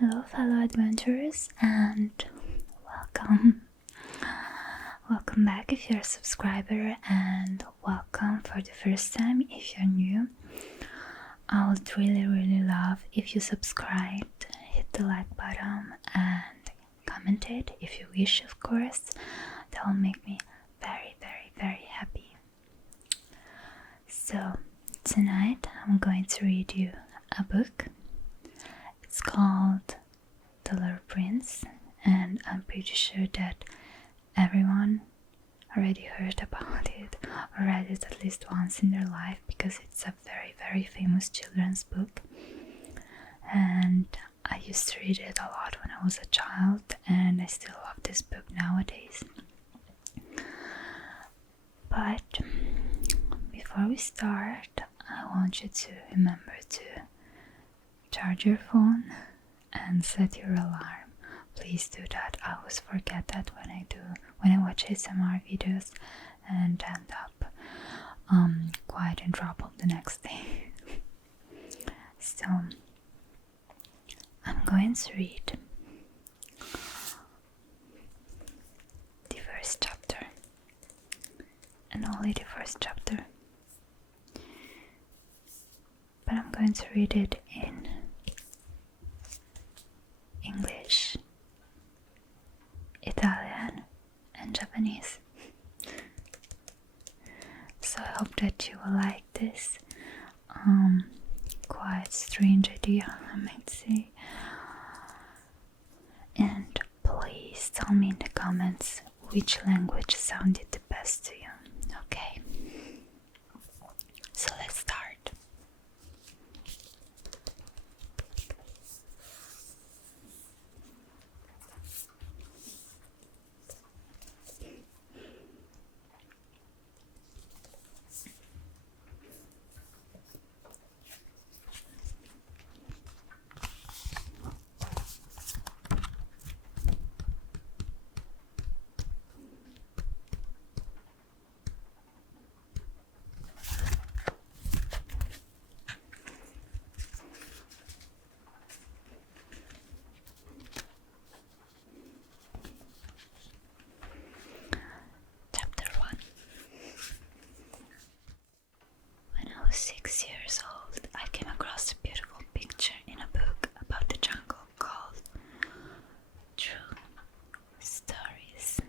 Hello, fellow adventurers, and welcome. Welcome back if you're a subscriber, and welcome for the first time if you're new. I would really love if you subscribed, hit the like button, and commented if you wish, of course. That will make me very happy. So, tonight I'm going to read you a book. It's called The Little Prince, and I'm pretty sure that everyone already heard about it or read it at least once in their life, because it's a very famous children's book. And I used to read it a lot when I was a child, and I still love this book nowadays. But before we start, I want you to remember to charge your phone and set your alarm. Please do that. I always forget that when I watch ASMR videos and end up quite in trouble the next day. So I'm going to read the first chapter, and only the first chapter, but I'm going to read it in English, Italian, and Japanese. So I hope that you will like this quite strange idea, I might say. And please tell me in the comments which language sounded the best to you, okay? So let's start. Chapter 1. When I was 6 years old, I came across a beautiful picture in a book about the jungle called True Stories.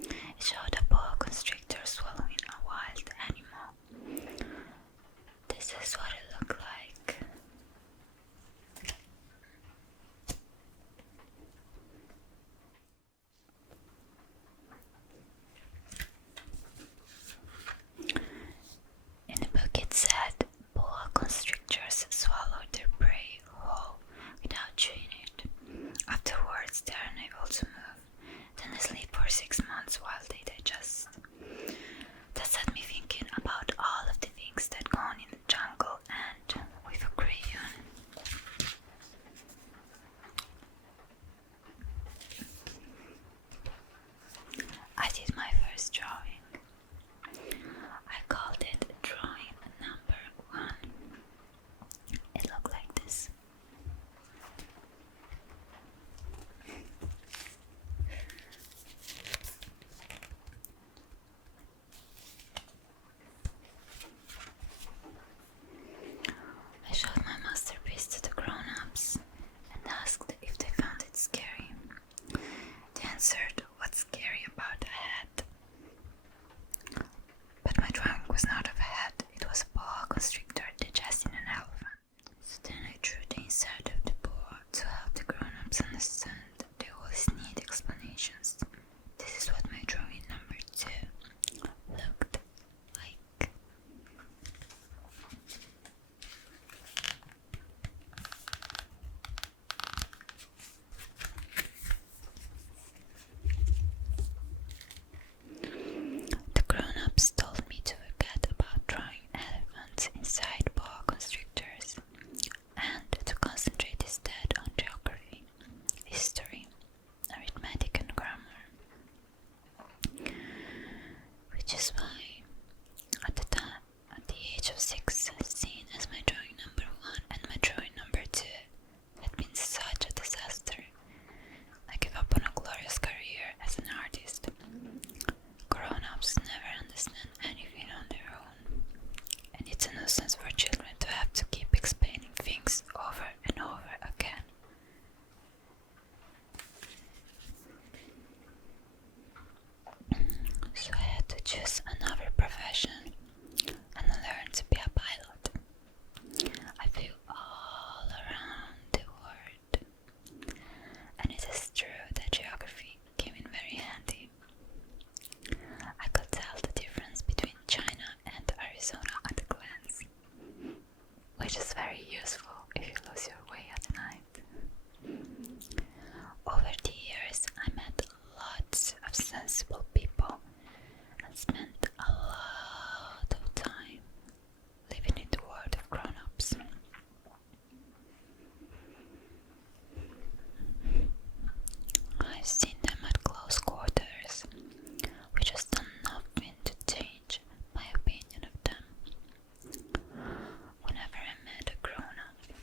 It showed a boa constrictor swallowing a wild animal. This is what it looked like. In the book it said, which is very useful if you lose your way at night. Over the years, I met lots of sensible people and spent a lot of time living in the world of grown-ups. I've seen them at close quarters, which has done nothing to change my opinion of them. Whenever I met a grown-up,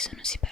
sono si perde.